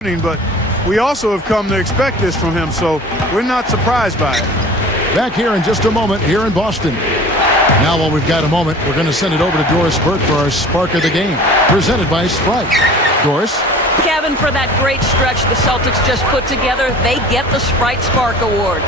But we also have come to expect this from him, so we're not surprised by it. Back here in just a moment here in Boston. Now while we've got a moment, we're going to send it over to Doris Burke for our Spark of the Game, presented by Sprite. Doris? Kevin, for that great stretch the Celtics just put together, they get the Sprite Spark Award.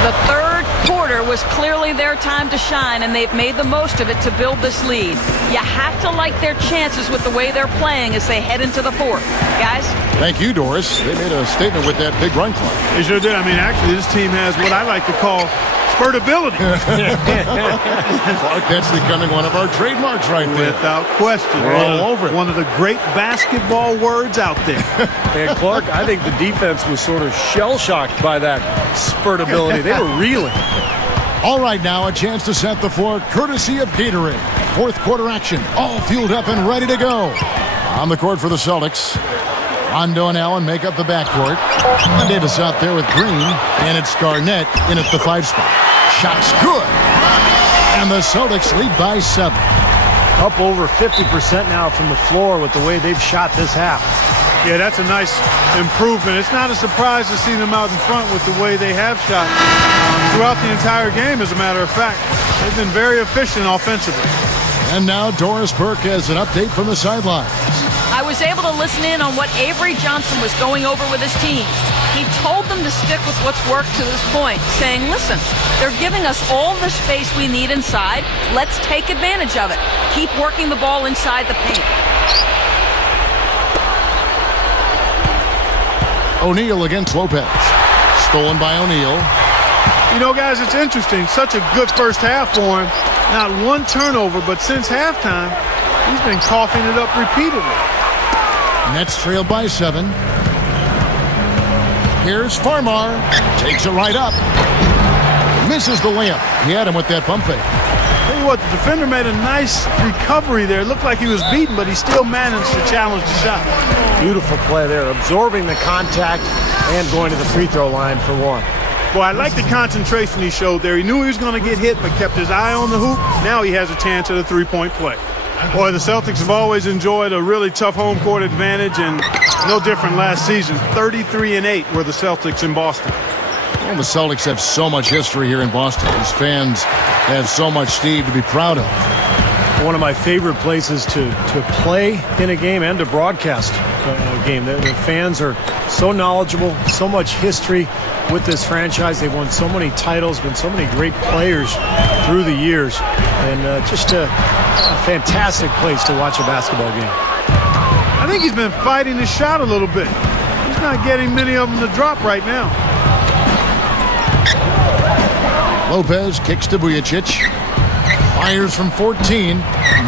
The third quarter was clearly their time to shine, and they've made the most of it to build this lead. You have to like their chances with the way they're playing as they head into the fourth. Guys? Thank you, Doris. They made a statement with that big run clock. They sure did. I mean, actually, this team has what I like to call spurtability. Clark, that's becoming one of our trademarks right there. Without question. We're all over it. One of the great basketball words out there. And Clark, I think the defense was sort of shell-shocked by that spurtability. They were reeling. All right, now a chance to set the floor courtesy of Gatorade. Fourth quarter action, all fueled up and ready to go. On the court for the Celtics, Rondo and Allen make up the backcourt. Davis out there with Green, and it's Garnett in at the 5 spot. Shot's good. And the Celtics lead by 7. Up over 50% now from the floor with the way they've shot this half. Yeah, that's a nice improvement. It's not a surprise to see them out in front with the way they have shot throughout the entire game, as a matter of fact. They've been very efficient offensively. And now Doris Burke has an update from the sidelines. I was able to listen in on what Avery Johnson was going over with his team. He told them to stick with what's worked to this point, saying, listen, they're giving us all the space we need inside. Let's take advantage of it. Keep working the ball inside the paint. O'Neal against Lopez. Stolen by O'Neal. You know, guys, it's interesting. Such a good first half for him. Not one turnover, but since halftime, he's been coughing it up repeatedly. Nets trailed by 7. Here's Farmar. Takes it right up. Misses the layup. He had him with that pump fake. Tell you what, the defender made a nice recovery there. It looked like he was beaten, but he still managed to challenge the shot. Beautiful play there, absorbing the contact and going to the free throw line for one. Boy, I like the concentration he showed there. He knew he was going to get hit, but kept his eye on the hoop. Now he has a chance at a three-point play. Boy, the Celtics have always enjoyed a really tough home court advantage, and no different last season. 33-8 were the Celtics in Boston. Well, the Celtics have so much history here in Boston. These fans have so much, Steve, to be proud of. One of my favorite places to play in a game and to broadcast a game. The fans are so knowledgeable, so much history with this franchise. They've won so many titles, been so many great players through the years, and just a fantastic place to watch a basketball game. I think he's been fighting his shot a little bit. He's not getting many of them to drop right now. Lopez kicks to Vujicic. Fires from 14.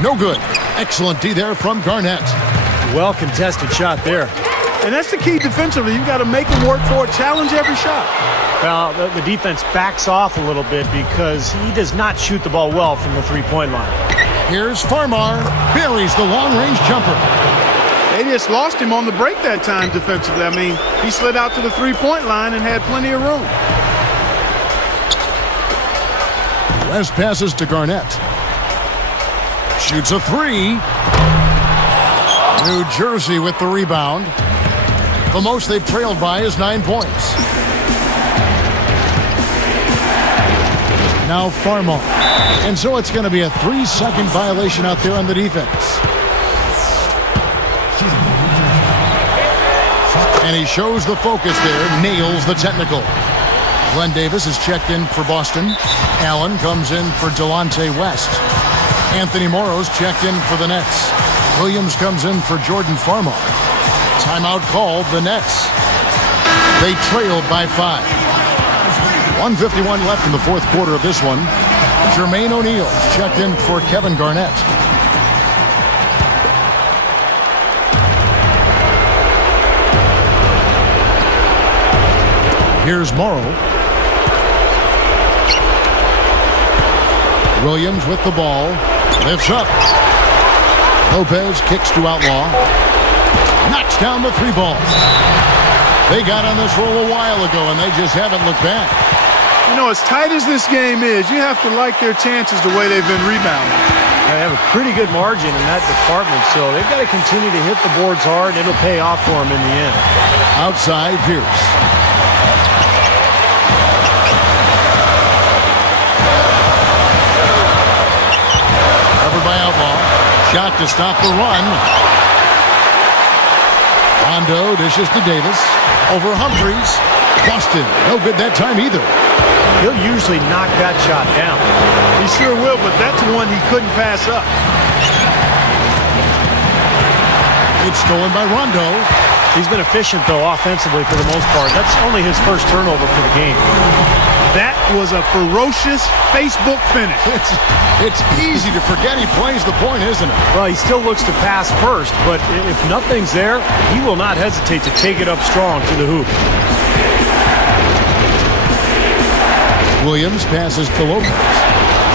No good. Excellent D there from Garnett. Well contested shot there. And that's the key defensively. You've got to make him work for it. Challenge every shot. Well, the defense backs off a little bit because he does not shoot the ball well from the three-point line. Here's Farmar. Buries the long-range jumper. They just lost him on the break that time defensively. I mean, he slid out to the three-point line and had plenty of room. West passes to Garnett. Shoots a 3. New Jersey with the rebound. The most they've trailed by is 9 points. Now Farmar. And so it's going to be a 3-second violation out there on the defense. And he shows the focus there, nails the technical. Glenn Davis is checked in for Boston. Allen comes in for Delonte West. Anthony Morrow's checked in for the Nets. Williams comes in for Jordan Farmar. Timeout called, the Nets. They trailed by 5. 1:51 left in the fourth quarter of this one. Jermaine O'Neal checked in for Kevin Garnett. Here's Morrow. Williams with the ball. Lifts up. Lopez kicks to Outlaw. Knocks down the 3 ball. They got on this roll a while ago, and they just haven't looked back. You know, as tight as this game is, you have to like their chances the way they've been rebounding. They have a pretty good margin in that department, so they've got to continue to hit the boards hard. It'll pay off for them in the end. Outside, Pierce. Covered by Outlaw. Shot to stop the run. Rondo dishes to Davis. Over Humphries. Boston. No good that time either. He'll usually knock that shot down. He sure will, but that's one he couldn't pass up. It's stolen by Rondo. He's been efficient, though, offensively for the most part. That's only his first turnover for the game. That was a ferocious Facebook finish. It's easy to forget he plays the point, isn't it? Well, he still looks to pass first, but if nothing's there, he will not hesitate to take it up strong to the hoop. Williams passes to Lopez.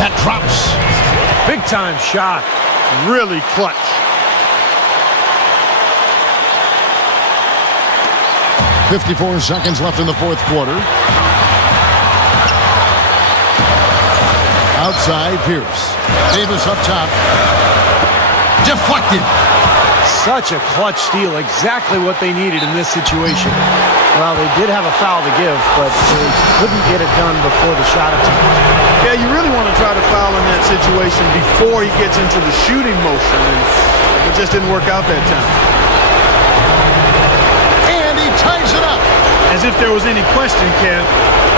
That drops. Big-time shot. Really clutch. .54 seconds left in the fourth quarter. Outside, Pierce. Davis up top. Deflected. Such a clutch steal. Exactly what they needed in this situation. Well, they did have a foul to give, but they couldn't get it done before the shot attempt. Yeah, you really want to try to foul in that situation before he gets into the shooting motion, and it just didn't work out that time. And he ties it up. As if there was any question, Kev,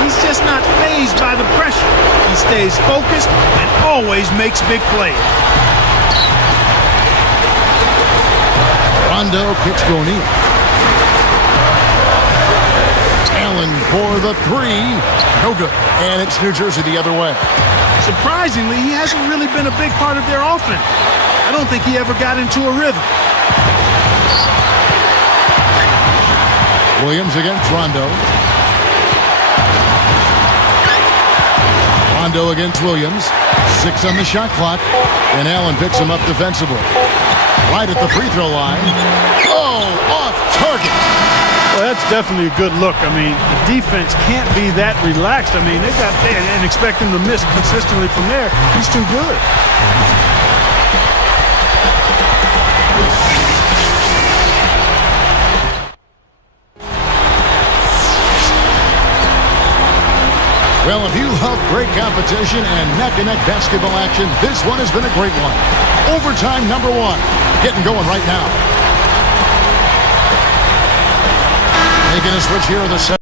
he's just not fazed by the pressure. He stays focused and always makes big plays. Rondo kicks to O'Neal. Allen for the three. No good. And it's New Jersey the other way. Surprisingly, he hasn't really been a big part of their offense. I don't think he ever got into a rhythm. Williams against Rondo. Rondo against Williams. 6 on the shot clock. And Allen picks him up defensively. Right at the free throw line. Oh, off target. Well, that's definitely a good look. I mean, the defense can't be that relaxed. I mean, and expect him to miss consistently from there. He's too good. Well, if you love great competition and neck-and-neck basketball action, this one has been a great one. Overtime number 1. Getting going right now. Making a switch here in the second.